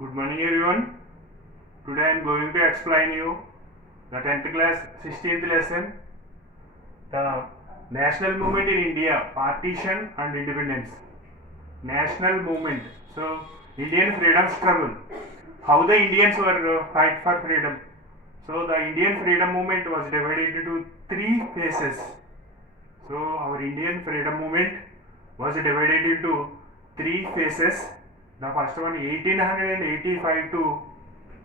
Good morning everyone. Today I am going to explain you the 10th class 16th lesson, the national movement in India, partition and independence. National movement. So Indian freedom struggle. How the Indians were fight for freedom. So the Indian freedom movement was divided into three phases. So our Indian freedom movement was divided into three phases. The first one 1885 to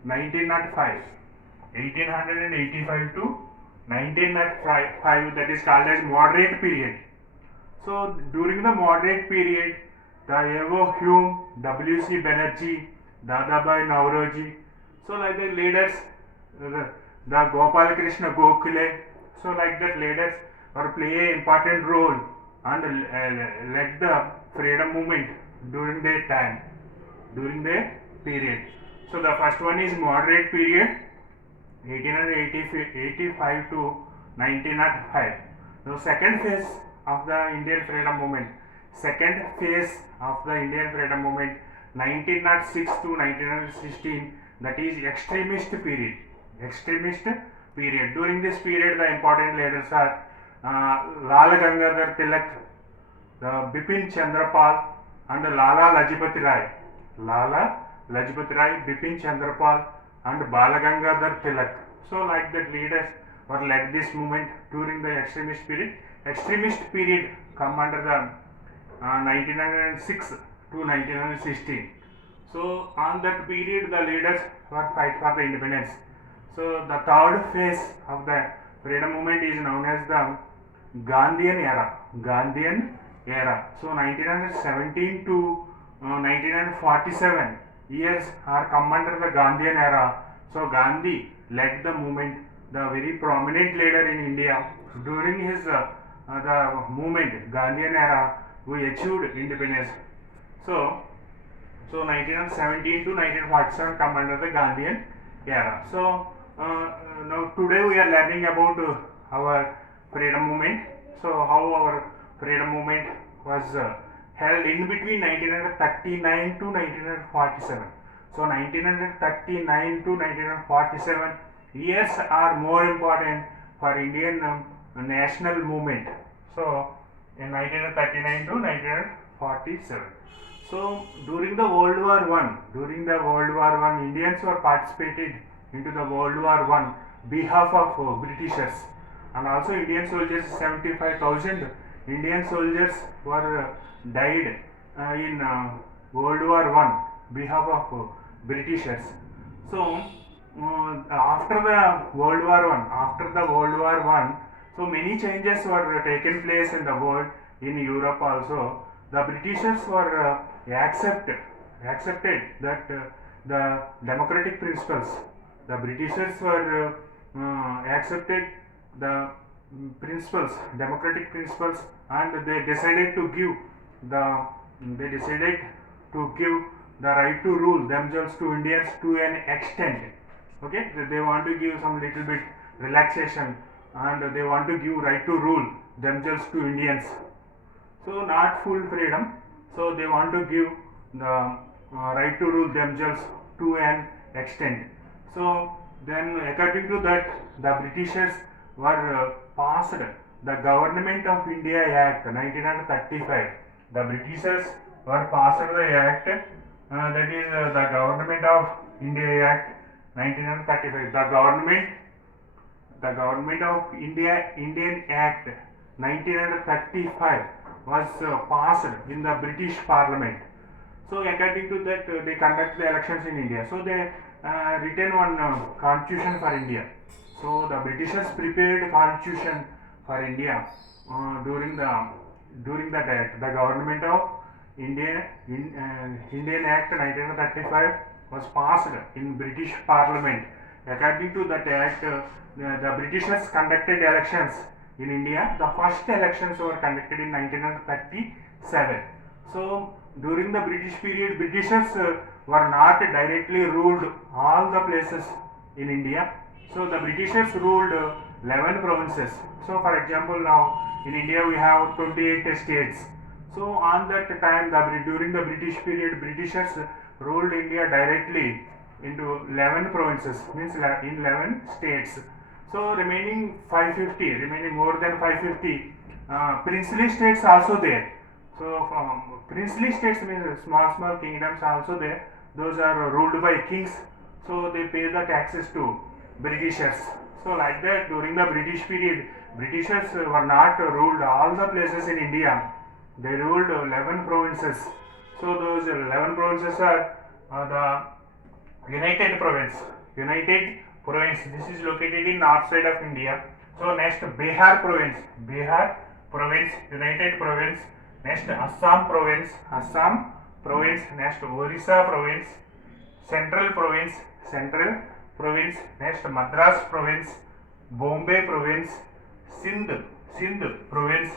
1905. 1885 to 1905, that is called as moderate period. So during the moderate period, the Evo Hume, W.C. Banerjee, Dadabhai Nauroji, so like the leaders, the Gopal Krishna Gokhale, so like that leaders were play an important role and led the freedom movement during their time, during their period. So the first one is moderate period, 1885 to 1905. Now second phase of the Indian freedom movement, second phase of the Indian freedom movement, 1906 to 1916, that is extremist period. Extremist period. During this period, the important leaders are Lal Gangadhar Tilak, the Bipin Chandrapal, and Lala Lajpati Rai. Lala Lajpati Rai, Bipin Chandrapal, and Balagangadhar Tilak. So, like that, leaders were led this movement during the extremist period. Extremist period come under the 1906 to 1916. So, on that period, the leaders were fight for the independence. So, the third phase of the freedom movement is known as the Gandhian era. Gandhian era. So, 1917 to 1947 years are come under the Gandhian era. So Gandhi led the movement, the very prominent leader in India. During his the movement, Gandhian era, we achieved independence. So 1917 to 1947 come under the Gandhian era. So now today we are learning about our freedom movement. So how our freedom movement was held in between 1939 to 1947. So 1939 to 1947 years are more important for Indian national movement. So in 1939 to 1947. So during the World War One, Indians were participated into the World War One behalf of Britishers, and also Indian soldiers, 75,000 Indian soldiers were died in World War One behalf of Britishers. So after the World War One, so many changes were taken place in the world, in Europe also. The Britishers were accepted that the democratic principles. The Britishers were accepted the democratic principles, and they decided to give the right to rule themselves to Indians to an extent. Okay, they want to give some little bit relaxation, and they want to give right to rule themselves to Indians. So not full freedom. So they want to give the right to rule themselves to an extent. So then, according to that, the Britishers were passed the Government of India Act 1935. The Britishers were passed the act, that is the Government of India Act 1935. The Government of Indian Act 1935 was passed in the British Parliament. So according to that, they conduct the elections in India. So they written one constitution for India. So the Britishers prepared constitution for India during that act. The Government of Indian Act 1935 was passed in British Parliament. According to that act, the Britishers conducted elections in India. The first elections were conducted in 1937. So during the British period, Britishers were not directly ruled all the places in India. So the Britishers ruled 11 provinces. So for example, now in India we have 28 states. So on that time, during the British period, Britishers ruled India directly into 11 provinces, means in 11 states. So remaining 550, remaining more than 550 princely states also there. So princely states means small kingdoms also there. Those are ruled by kings. So they pay the taxes to Britishers. So like that during the British period, Britishers were not ruled all the places in India. They ruled 11 provinces. So those 11 provinces are the United Province. United Province. This is located in north side of India. So next Bihar Province. Bihar Province. United Province. Next Assam Province. Assam Province. Next Orissa Province. Central Province. Central Province. Next Madras Province. Bombay Province. Sindh Province.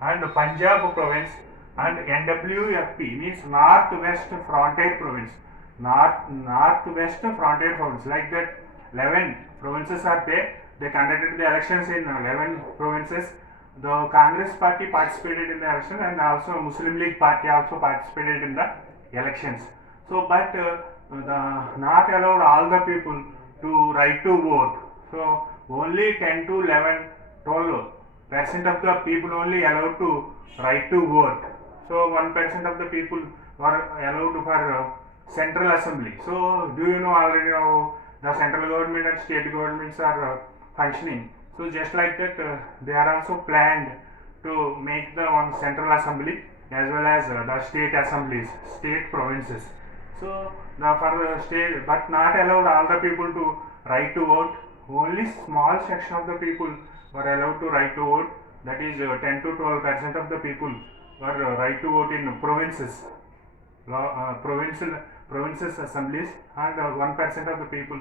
And Punjab Province. And NWFP means Northwest Frontier Province. Northwest Frontier Province. Like that, 11 provinces are there. They conducted the elections in 11 provinces. The Congress party participated in the election, and also Muslim League party also participated in the elections. So, but the not allowed all the people to right to vote. So, only 10 to 11, 12% of the people only allowed to right to vote. So 1% of the people were allowed for central assembly. So do you know already how the central government and state governments are functioning? So just like that, they are also planned to make the one central assembly as well as the state assemblies, state provinces. So the for the state, but not allowed all the people to right to vote. Only small section of the people were allowed to right to vote. That is 10 to 12% of the people were right to vote in provinces, provinces assemblies, and 1% of the people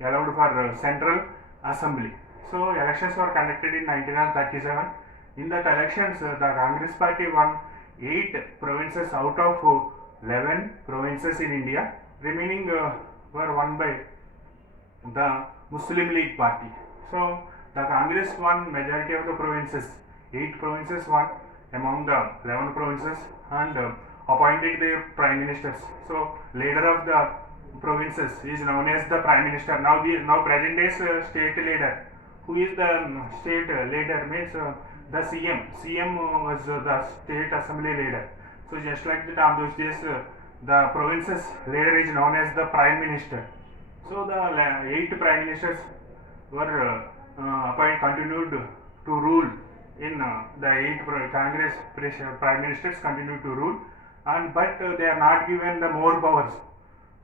allowed for central assembly. So elections were conducted in 1937. In that elections, the Congress party won 8 provinces out of 11 provinces in India. Remaining were won by the Muslim League party. So the Congress won majority of the provinces. 8 provinces won among the 11 provinces, and appointed their prime ministers. So leader of the provinces is known as the prime minister. Now present days state leader. Who is the state leader means the CM. CM was the state assembly leader. So just like that, on those days the provinces leader is known as the prime minister. So the 8 prime ministers were continued to rule in the 8 Congress prime ministers continued to rule, and but they are not given the more powers.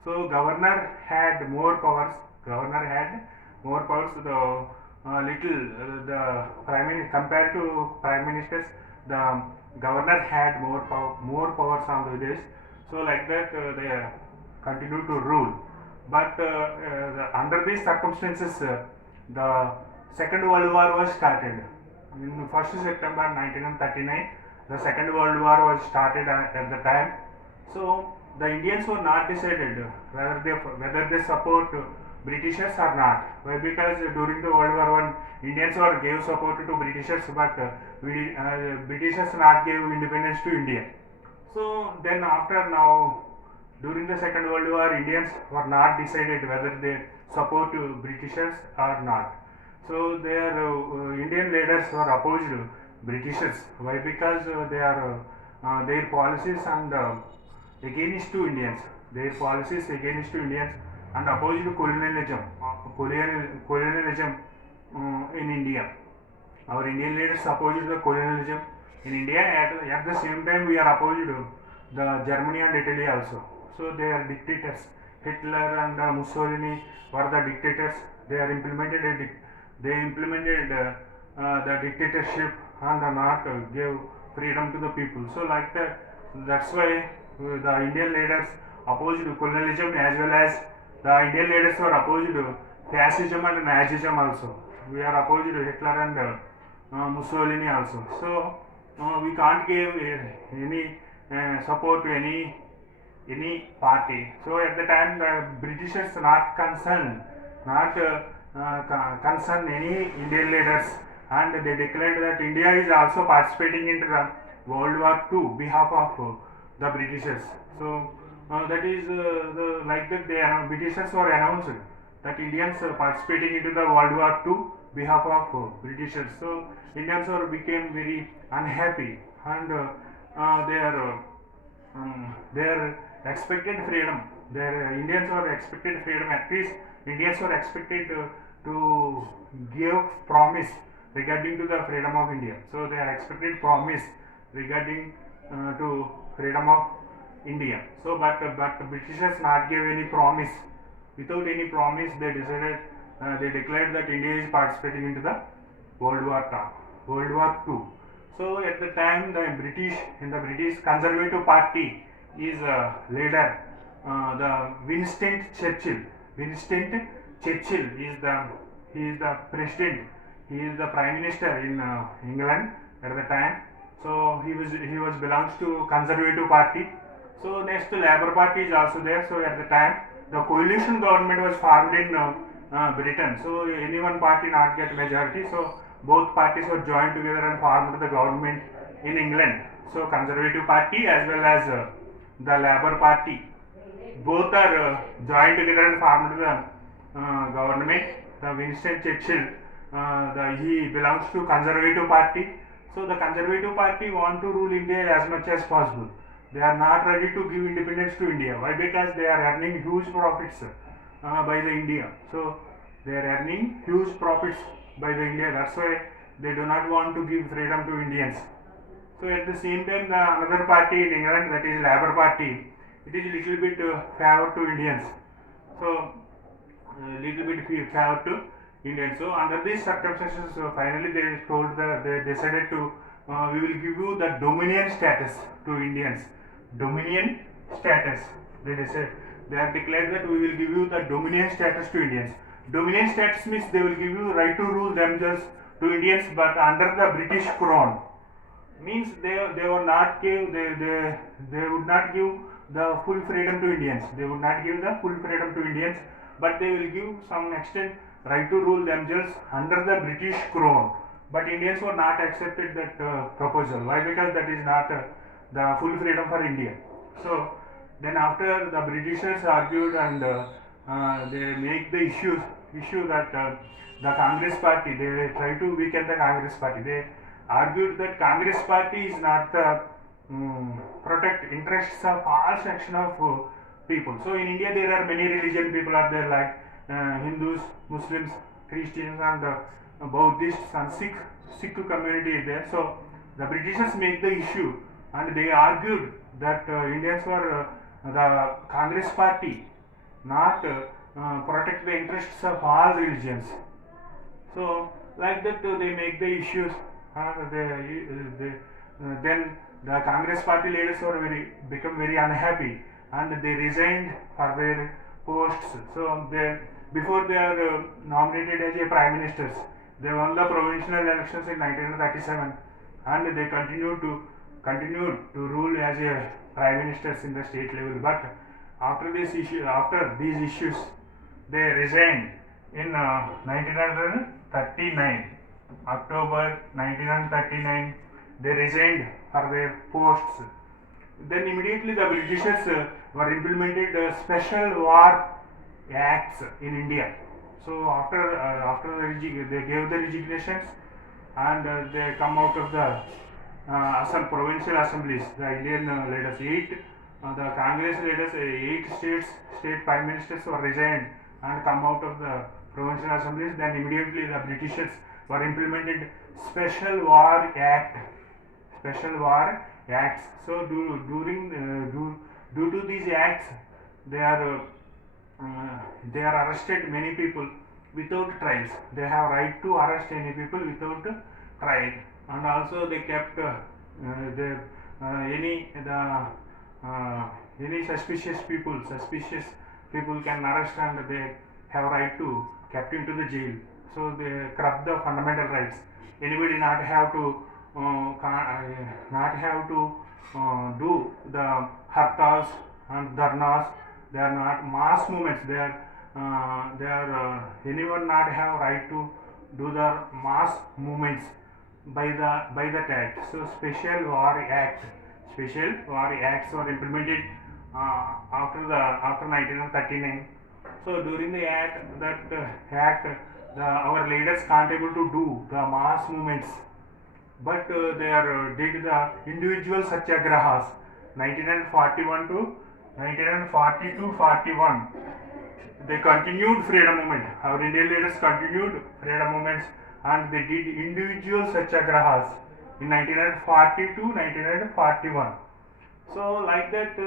So governor had more powers. Governor had more powers. The the prime compared to prime ministers, the governor had more powers on the days. So like that, they continue to rule. But under these circumstances, the Second World War was started. In 1st September 1939, the Second World War was started at the time. So the Indians were not decided whether they support Britishers or not. Why? Because during the World War One, Indians were gave support to Britishers, but Britishers not gave independence to India. So then after now, during the Second World War, Indians were not decided whether they support Britishers or not. So their Indian leaders were opposed Britishers. Why? Because they are their policies and against to Indians. Their policies against to Indians and opposed colonialism. Colonialism in India. Our Indian leaders opposed the colonialism in India. At the same time, we are opposed the Germany and Italy also. So they are dictators. Hitler and Mussolini were the dictators. They are implemented the dictatorship and not gave freedom to the people. So like that, that's why the Indian leaders opposed colonialism, as well as the Indian leaders were opposed fascism and Nazism also. We are opposed Hitler and Mussolini also. So we can't give any support to any party. So at the time, the Britishers not concern any Indian leaders, and they declared that India is also participating in the World War II behalf of the Britishers. So that is like that they are Britishers were announced that Indians participating into the World War II behalf of Britishers. So Indians were became very unhappy and their expected freedom. Their Indians were expected freedom. At least Indians were expected to give promise regarding to the freedom of India. So they are expected promise regarding to freedom of India. So but Britishers not give any promise. Without any promise, they decided they declared that India is participating into the World War II. World War II. So at the time, the British Conservative Party is leader, the Winston Churchill. Winston Churchill is the president. He is the prime minister in England at the time. So he was belongs to Conservative Party. So next Labour Party is also there. So at the time, the coalition government was formed in Britain. So any one party not get majority. So both parties were joined together and formed the government in England. So Conservative Party as well as the Labour Party, both are joined together and formed the government. The Winston Churchill, he belongs to Conservative Party. So the Conservative Party want to rule India as much as possible. They are not ready to give independence to India. Why? Because they are earning huge profits by the India. So they are earning huge profits by the India. That's why they do not want to give freedom to Indians. So at the same time, the another party in England, that is Labour Party, it is little bit favor to Indians. So little bit favor to Indians. So under these circumstances, finally they told they decided to we will give you the dominion status to Indians. Dominion status. They have declared that we will give you the dominion status to Indians. Dominion status means they will give you right to rule themselves to Indians, but under the British crown. Means they will not give they would not give the full freedom to Indians. They would not give the full freedom to Indians, but they will give some extent right to rule themselves under the British crown. But Indians were not accepted that proposal. Why? Because that is not the full freedom for India. So then after the Britishers argued and they make the issue that the Congress Party, they try to weaken the Congress Party. They argued that Congress Party is not the protect interests of all section of people. So in India there are many religion people are there like Hindus, Muslims, Christians and Buddhists and Sikh community is there. So the Britishers make the issue and they argued that Indians were the Congress Party not protect the interests of all religions. So like that they make the issues and then the Congress Party leaders were become very unhappy and they resigned for their posts. So they before they are nominated as a prime ministers, they won the provincial elections in 1937 and they continued to rule as a prime ministers in the state level. But after these issues, they resigned in 1939. October 1939, they resigned for their posts. Then immediately the Britishers were implemented special war acts in India. So after they gave the resignations and they come out of the some provincial assemblies, the Indian leaders, the Congress leaders, state prime ministers were resigned and come out of the provincial assemblies. Then immediately the Britishers were implemented special war acts. So due to these acts, they are arrested many people without trials. They have right to arrest any people without trial, and also they kept any suspicious people can arrest and they have right to kept into the jail. So they corrupt the fundamental rights. Anybody not have to do the hartals and dharnas. They are not mass movements. They are anyone not have right to do the mass movements by that act. So special war acts were implemented after 1939. So during the act, our leaders can't able to do the mass movements, but they are did the individual satyagrahas 1941 to 1942-41. They continued freedom movement. Our Indian leaders continued freedom movements and they did individual satyagrahas in 1940 to 1941. So like that,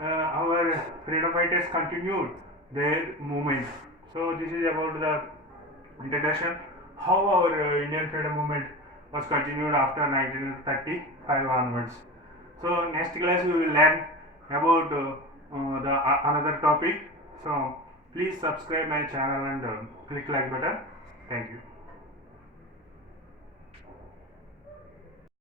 our freedom fighters continued their movement. So this is about the introduction how our Indian freedom movement was continued after 1935 onwards. So next class we will learn about another topic. So please subscribe my channel and click like button. Thank you.